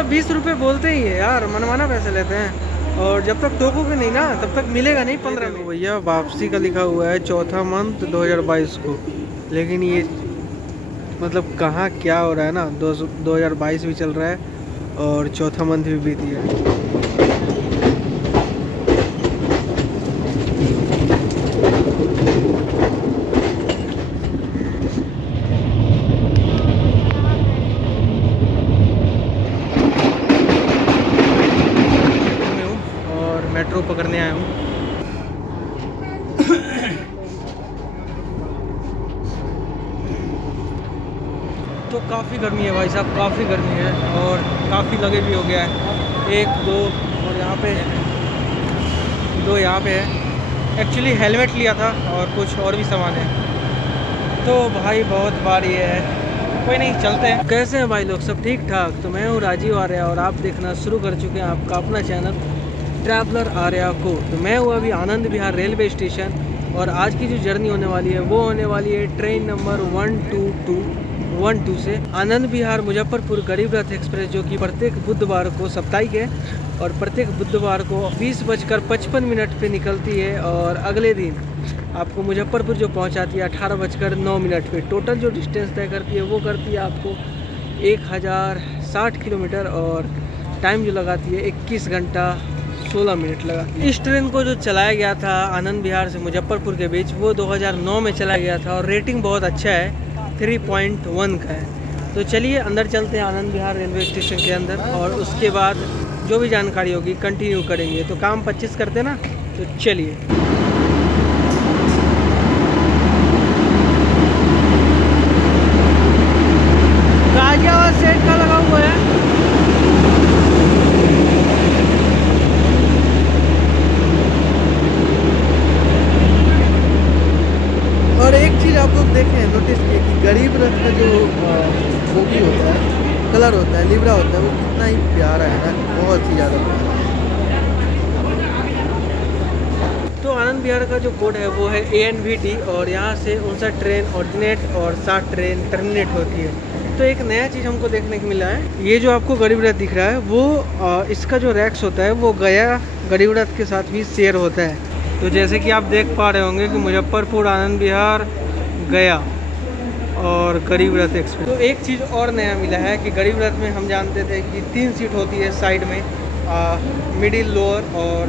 मतलब 20 रुपये बोलते ही है यार, मनमाना पैसे लेते हैं। और जब तक टोकोगे नहीं ना तब तक मिलेगा नहीं 15 में। भैया वापसी का लिखा हुआ है चौथा मंथ 2022 को, लेकिन ये मतलब कहाँ क्या हो रहा है ना, 2022 भी चल रहा है और चौथा मंथ भी बीत गया। मेट्रो पकड़ने आया हूँ। तो काफ़ी गर्मी है भाई साहब, काफ़ी गर्मी है और काफ़ी लगे भी हो गया है। 1 2 और यहाँ पे 2 यहाँ पे है। एक्चुअली हेलमेट लिया था और कुछ और भी सामान है। तो भाई बहुत भारी है, कोई नहीं चलते हैं। कैसे हैं भाई लोग, सब ठीक ठाक? तो मैं हूँ राजीव आर्या और आप देखना शुरू कर चुके हैं आपका अपना चैनल ट्रैवलर आर्या को। तो मैं हूँ अभी आनंद विहार रेलवे स्टेशन और आज की जो जर्नी होने वाली है वो होने वाली है ट्रेन नंबर 12212 से आनंद विहार मुजफ्फरपुर गरीब रथ एक्सप्रेस, जो कि प्रत्येक बुधवार को साप्ताहिक है और प्रत्येक बुधवार को 20:55 पे निकलती है और अगले दिन आपको मुजफ्फरपुर जो पहुंचाती है 18:09 पे। टोटल जो डिस्टेंस तय करती है वो करती है आपको 1060 किलोमीटर और टाइम जो लगाती है 21 घंटा 16 मिनट लगा। इस ट्रेन को जो चलाया गया था आनंद विहार से मुजफ्फरपुर के बीच वो 2009 में चलाया गया था और रेटिंग बहुत अच्छा है, 3.1 का है। तो चलिए अंदर चलते हैं आनंद विहार रेलवे स्टेशन के अंदर और उसके बाद जो भी जानकारी होगी कंटिन्यू करेंगे। तो काम 25 करते ना, तो चलिए। गाजियाबाद सेट का लगा हुआ है। और एक चीज़ आप लोग देखें, नोटिस किए कि गरीब रथ का जो बोगी होता है, कलर होता है, लिब्रा होता है, वो कितना ही प्यारा है ना, बहुत ही ज़्यादा प्यारा। तो आनंद विहार का जो कोड है वो है ANVT और यहाँ से 59 ट्रेन ऑर्डिनेट और 60 ट्रेन टर्मिनेट होती है। तो एक नया चीज़ हमको देखने को मिला है, ये जो आपको गरीब रथ दिख रहा है वो इसका जो रैक्स होता है वो गया गरीब रथ के साथ भी शेयर होता है। तो जैसे कि आप देख पा रहे होंगे कि मुजफ्फरपुर, आनंद विहार, गया और गरीब रथ एक्सप्रेस। तो एक चीज़ और नया मिला है कि गरीब रथ में हम जानते थे कि 3 सीट होती है साइड में, मिडिल लोअर और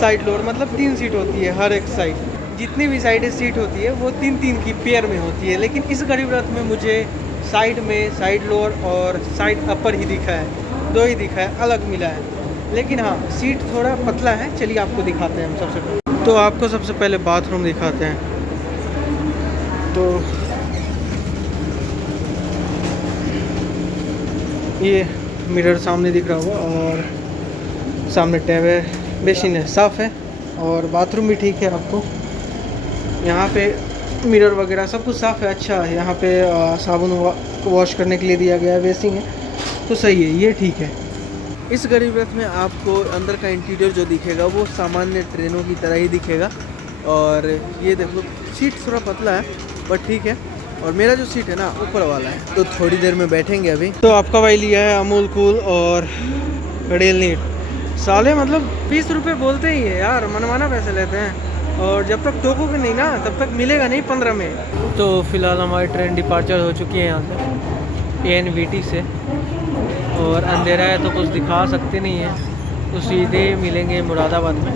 साइड लोअर, मतलब 3 सीट होती है हर एक साइड। जितनी भी साइड सीट होती है वो 3-3 की पेयर में होती है, लेकिन इस गरीब रथ में मुझे साइड में साइड लोअर और साइड अपर ही दिखा है, 2 ही दिखा है, अलग मिला है। लेकिन हाँ सीट थोड़ा पतला है। चलिए आपको दिखाते हैं हम सबसे पहले। तो आपको सबसे पहले बाथरूम दिखाते हैं। तो ये मिरर सामने दिख रहा होगा और सामने टैब है, बेसिन है, साफ़ है और बाथरूम भी ठीक है। आपको यहाँ पे मिरर वगैरह सब कुछ साफ़ है, अच्छा है। यहाँ पे साबुन वॉश करने के लिए दिया गया है, बेसिन है, तो सही है, ये ठीक है। इस गरीब रथ में आपको अंदर का इंटीरियर जो दिखेगा वो सामान्य ट्रेनों की तरह ही दिखेगा। और ये देखो सीट थोड़ा पतला है बट ठीक है। और मेरा जो सीट है ना ऊपर वाला है, तो थोड़ी देर में बैठेंगे अभी। तो आपका भाई लिया है अमूल कूल और रेल नीट। साले मतलब 20 रुपये बोलते ही है यार, मनमाना पैसे लेते हैं और जब तक टोकोगे नहीं ना तब तक मिलेगा नहीं 15 में। तो फिलहाल हमारी ट्रेन डिपार्चर हो चुकी है यहाँ से ANVT से और अंधेरा है तो कुछ दिखा सकते नहीं है, तो सीधे मिलेंगे मुरादाबाद में।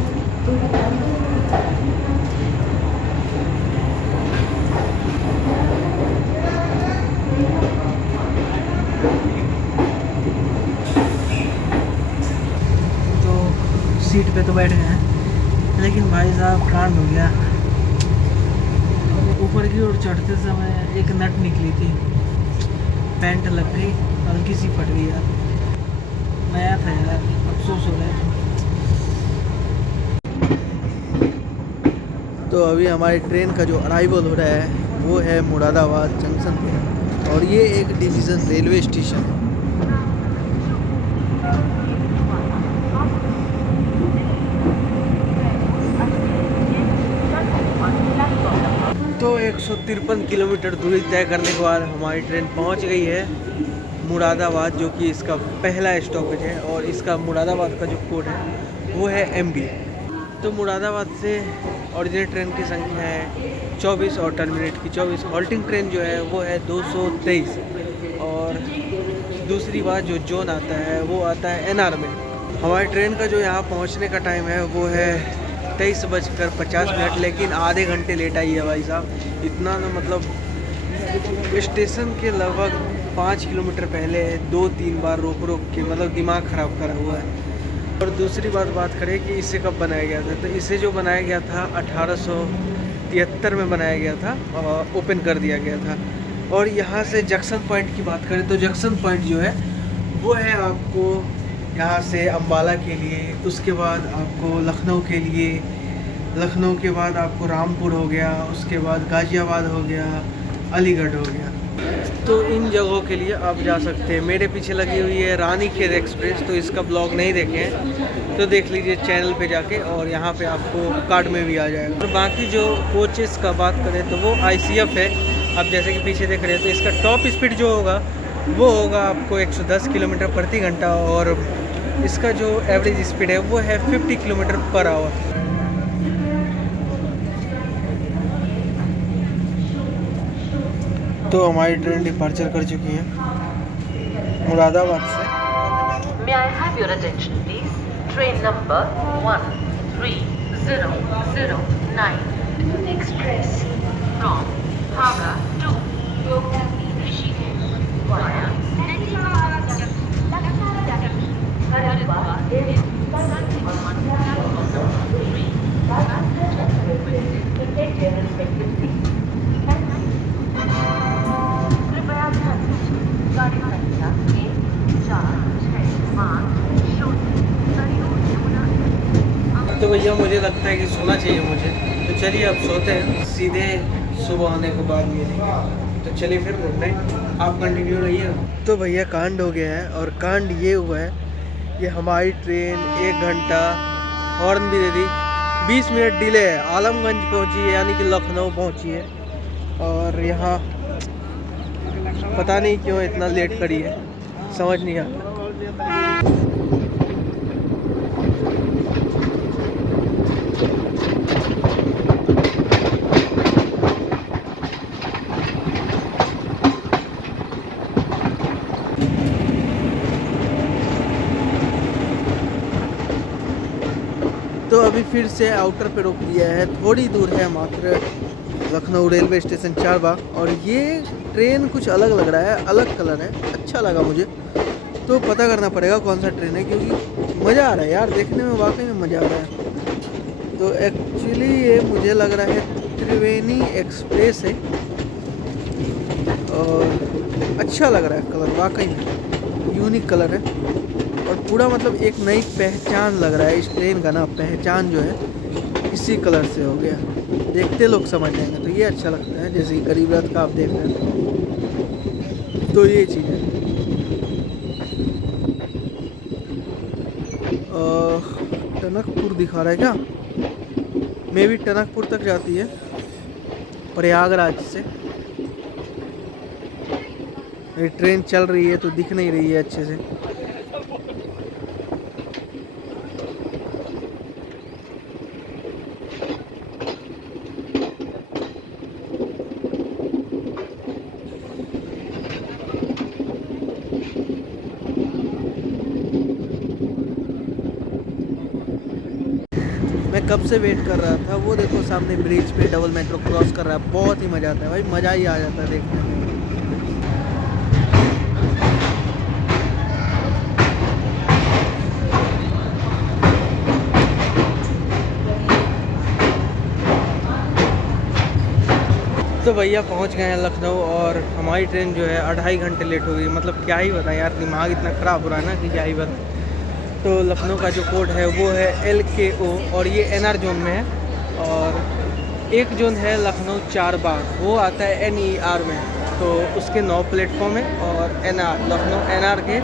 तो सीट पे तो बैठे हैं लेकिन भाई साहब कांड हो गया। ऊपर की ओर चढ़ते समय एक नट निकली थी, पैंट लग गई, हल्की सी फट गई यार, नया था यार, अफसोस हो रहा है। तो अभी हमारी ट्रेन का जो अराइवल हो रहा है वो है मुरादाबाद जंक्शन पे और ये एक डिवीज़न रेलवे स्टेशन है। तो 153 किलोमीटर दूरी तय करने के बाद हमारी ट्रेन पहुंच गई है मुरादाबाद, जो कि इसका पहला स्टॉपेज है। और इसका मुरादाबाद का जो कोड है वो है MB। तो मुरादाबाद से ओरिजिनल ट्रेन की संख्या है 24 और टर्मिनेट की 24। हॉल्टिंग ट्रेन जो है वो है 223। और दूसरी बात, जो जोन आता है वो आता है NR में। हमारी ट्रेन का जो यहाँ पहुँचने का टाइम है वो है 23:50, लेकिन आधे घंटे लेट आई है भाई साहब। इतना ना, मतलब स्टेशन के लगभग 5 किलोमीटर पहले 2-3 बार रोक के मतलब दिमाग ख़राब करा हुआ है। और दूसरी बात करें कि इसे कब बनाया गया था, तो इसे जो बनाया गया था 1873 में बनाया गया था और ओपन कर दिया गया था। और यहाँ से जंक्शन पॉइंट की बात करें तो जंक्शन पॉइंट जो है वो है आपको यहाँ से अम्बाला के लिए, उसके बाद आपको लखनऊ के लिए, लखनऊ के बाद आपको रामपुर हो गया, उसके बाद गाज़ियाबाद हो गया, अलीगढ़ हो गया। तो इन जगहों के लिए आप जा सकते हैं। मेरे पीछे लगी हुई है रानीखेत एक्सप्रेस, तो इसका ब्लॉग नहीं देखे हैं तो देख लीजिए चैनल पे जाके, और यहाँ पे आपको कार्ड में भी आ जाएगा। और बाकी जो कोचेस का बात करें तो वो ICF है। आप जैसे कि पीछे देख रहे हैं, तो इसका टॉप स्पीड जो होगा वो होगा आपको 110 किलोमीटर प्रति घंटा, और इसका जो एवरेज स्पीड है वो है 50 किलोमीटर पर आवर। तो हमारी ट्रेन डिपार्चर कर चुकी है मुरादाबाद से। May I have your attention please? Train number 13009 Express from Howrah to Rishikesh via Haridwar is to take their respective seats. कृपया ध्यान दीजिए, गाड़ी संख्या 14650। तो भैया मुझे लगता है कि सोना चाहिए मुझे, तो चलिए अब सोते हैं, सीधे सुबह आने के बाद मिलेंगे। तो चलिए फिर गुड नाइट, आप कंटिन्यू रहिए। तो भैया कांड हो गया है, और कांड ये हुआ है कि हमारी ट्रेन 1 घंटा हॉर्न भी दे दी, 20 मिनट डिले है, आलमगंज पहुंची है, यानी कि लखनऊ पहुंची है। और यहाँ पता नहीं क्यों इतना लेट करी है, समझ नहीं आता। तो अभी फिर से आउटर पे रोक दिया है, थोड़ी दूर है मात्र लखनऊ रेलवे स्टेशन 4 बाग। और ये ट्रेन कुछ अलग लग रहा है, अलग कलर है, अच्छा लगा मुझे। तो पता करना पड़ेगा कौन सा ट्रेन है, क्योंकि मज़ा आ रहा है यार, देखने में वाकई में मज़ा आ रहा है। तो एक्चुअली ये मुझे लग रहा है त्रिवेणी एक्सप्रेस है, और अच्छा लग रहा है कलर, वाकई में यूनिक कलर है। और पूरा मतलब एक नई पहचान लग रहा है इस ट्रेन का ना, पहचान जो है इसी कलर से हो गया, देखते लोग समझ जाएंगे। तो ये अच्छा लगता है, जैसे गरीब रथ का आप देख रहे हैं, तो ये चीज़ है। टनकपुर दिखा रहा है क्या, मे भी टनकपुर तक जाती है प्रयागराज से। ये ट्रेन चल रही है तो दिख नहीं रही है अच्छे से। मैं कब से वेट कर रहा था, वो देखो सामने ब्रिज पे डबल मेट्रो क्रॉस कर रहा है, बहुत ही मज़ा आता है भाई, मज़ा ही आ जाता है देखने में। तो भैया पहुंच गए हैं लखनऊ, और हमारी ट्रेन जो है 2.5 घंटे लेट हो गई। मतलब क्या ही बताएं यार, दिमाग इतना ख़राब हो रहा है ना कि क्या ही बताएं। तो लखनऊ का जो कोड है वो है LKO, और ये NR जोन में है। और एक जोन है लखनऊ 4 बाग, वो आता है NER में, तो उसके 9 प्लेटफॉर्म है। और NR लखनऊ NR के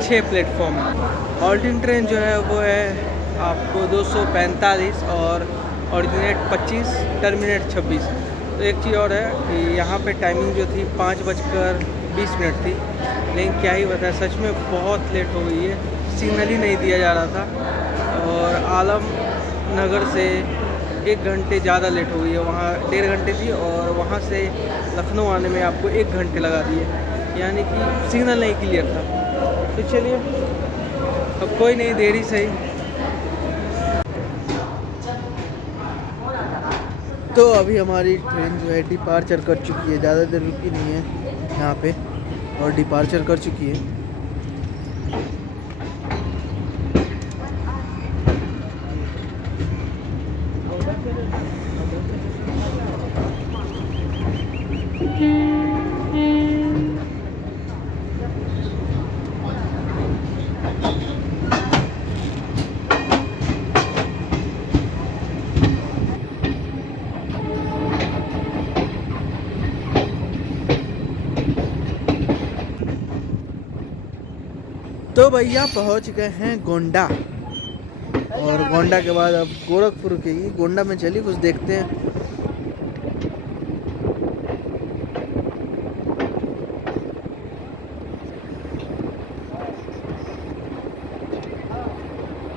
6 प्लेटफॉर्म है। ऑल्टिन ट्रेन जो है वो है आपको 245, और ऑरिजिनेट 25, टर्मिनेट 26। तो एक चीज़ और है कि यहाँ पे टाइमिंग जो थी 5:20 20 मिनट थी, लेकिन क्या ही बताया, सच में बहुत लेट हो गई है। सिग्नल ही नहीं दिया जा रहा था और आलम नगर से 1 घंटे ज़्यादा लेट हो गई है। वहाँ 1.5 घंटे थी और वहाँ से लखनऊ आने में आपको 1 घंटे लगा दिए, यानी कि सिग्नल नहीं क्लियर था। तो चलिए, अब कोई नहीं, देरी सही। तो अभी हमारी ट्रेन जो है डिपार्चर कर चुकी है, ज़्यादा देर रुकी नहीं है यहाँ पे और डिपार्चर कर चुकी है। तो भैया पहुंच गए हैं गोंडा, और गोंडा के बाद अब गोरखपुर के ही गोंडा में चलिए कुछ देखते हैं।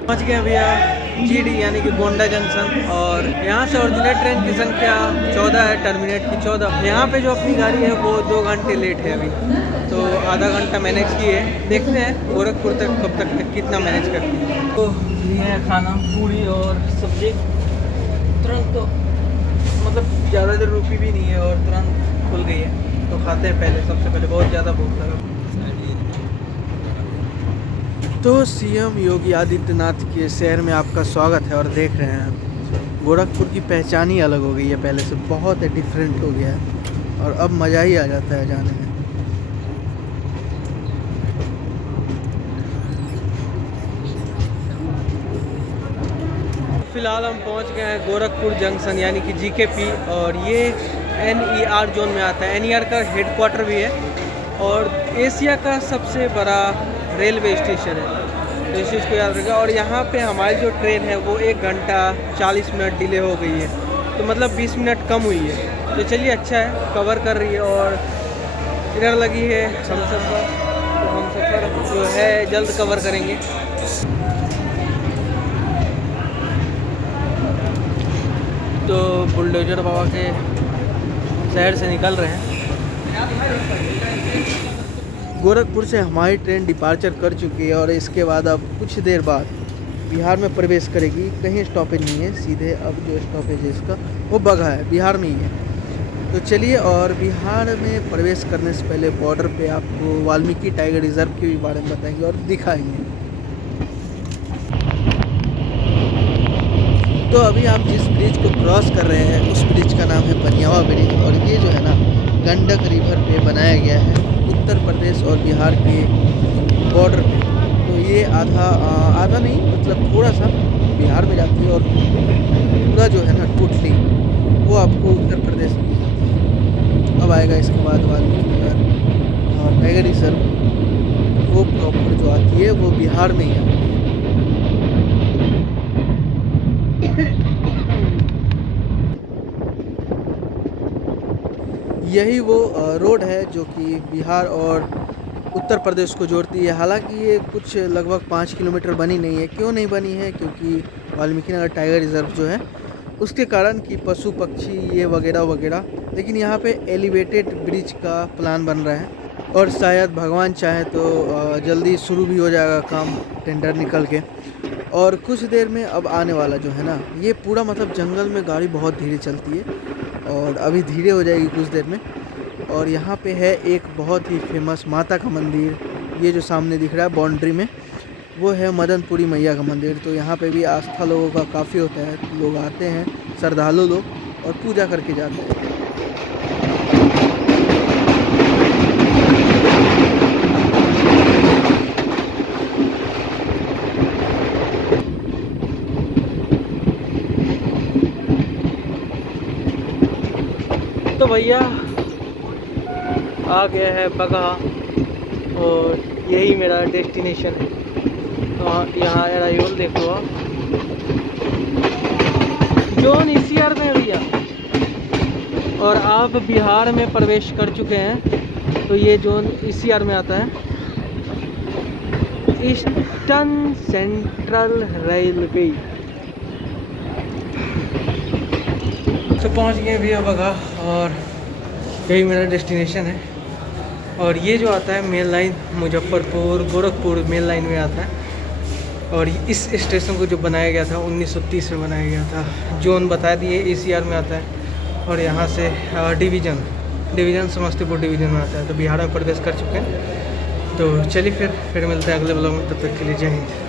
पहुंच गए भैया जीडी यानी कि गोंडा जंक्शन, और यहाँ से ओरिजिनल ट्रेन की संख्या 14 है, टर्मिनेट की 14। यहाँ पे जो अपनी गाड़ी है वो 2 घंटे लेट है अभी, तो आधा घंटा मैनेज किए। देखते हैं गोरखपुर तक कब तक कितना मैनेज करती है। तो ये है खाना, पूरी और सब्जी। तुरंत तो मतलब ज़्यादा देर रुकी भी नहीं है और तुरंत खुल गई है, तो खाते हैं पहले। सबसे पहले बहुत ज़्यादा भूख लगा। तो सीएम योगी आदित्यनाथ के शहर में आपका स्वागत है, और देख रहे हैं गोरखपुर की पहचान ही अलग हो गई है, पहले से बहुत डिफरेंट हो गया है और अब मज़ा ही आ जाता है जाने में। फिलहाल हम पहुंच गए हैं गोरखपुर जंक्शन यानी कि जीकेपी, और ये NER जोन में आता है। NER का हेडक्वार्टर भी है और एशिया का सबसे बड़ा रेलवे स्टेशन है, तो इस चीज़ को याद रखिएगा। और यहाँ पे हमारी जो ट्रेन है वो 1 घंटा 40 मिनट डिले हो गई है, तो मतलब 20 मिनट कम हुई है। तो चलिए, अच्छा है, कवर कर रही है। और इधर लगी है हमसफ़र, तो हमसफ़र जो है जल्द कवर करेंगे। तो बुलडोजर बाबा के शहर से निकल रहे हैं। गोरखपुर से हमारी ट्रेन डिपार्चर कर चुकी है और इसके बाद अब कुछ देर बाद बिहार में प्रवेश करेगी। कहीं स्टॉपेज नहीं है, सीधे अब जो स्टॉपेज है इसका वो बगहा है, बिहार में ही है। तो चलिए, और बिहार में प्रवेश करने से पहले बॉर्डर पे आपको वाल्मीकि टाइगर रिजर्व के बारे में बताएंगे और दिखाएंगे। तो अभी आप जिस ब्रिज को क्रॉस कर रहे हैं उस ब्रिज का नाम है पनियावा ब्रिज, और ये जो है ना गंडक रिवर पे बनाया गया है, उत्तर प्रदेश और बिहार के बॉर्डर पे। तो ये आधा नहीं, मतलब थोड़ा सा बिहार में जाती है और पूरा जो है ना टोटली वो आपको उत्तर प्रदेश में जाती है। अब आएगा इसके बाद वाल्मीकि टाइगर रिजर्व, वो प्रॉपर जो आती है वो बिहार में ही आती है। यही वो रोड है जो कि बिहार और उत्तर प्रदेश को जोड़ती है। हालांकि ये कुछ लगभग 5 किलोमीटर बनी नहीं है। क्यों नहीं बनी है? क्योंकि वाल्मीकि नगर टाइगर रिजर्व जो है उसके कारण कि पशु पक्षी ये वगैरह वगैरह। लेकिन यहाँ पे एलिवेटेड ब्रिज का प्लान बन रहा है और शायद भगवान चाहे तो जल्दी शुरू भी हो जाएगा काम, टेंडर निकल के। और कुछ देर में अब आने वाला जो है ना, ये पूरा मतलब जंगल में गाड़ी बहुत धीरे चलती है और अभी धीरे हो जाएगी कुछ देर में। और यहाँ पे है एक बहुत ही फेमस माता का मंदिर, ये जो सामने दिख रहा है बाउंड्री में, वो है मदनपुरी मैया का मंदिर। तो यहाँ पे भी आस्था लोगों का काफ़ी होता है, लोग आते हैं, श्रद्धालु लोग, और पूजा करके जाते हैं। तो भैया आ गया है बगहा और यही मेरा डेस्टिनेशन है। तो यहाँ एरायोल देखो आप, जोन ECR में है भैया, और आप बिहार में प्रवेश कर चुके हैं। तो ये जोन ECR में आता है, ईस्टर्न सेंट्रल रेलवे। तो पहुंच गए भैया बघा, और यही मेरा डेस्टिनेशन है। और ये जो आता है main line Muzaffarpur Gorakhpur main line में आता है। और इस स्टेशन को जो बनाया गया था 1930 में बनाया गया था। जोन बता दिए ECR में आता है। और यहाँ से डिवीज़न समस्तीपुर डिवीज़न में आता है। तो बिहार में प्रवेश कर चुके हैं। तो चलिए फिर मिलते हैं अगले ब्लॉग में। तब तक के लिए जय हिंद।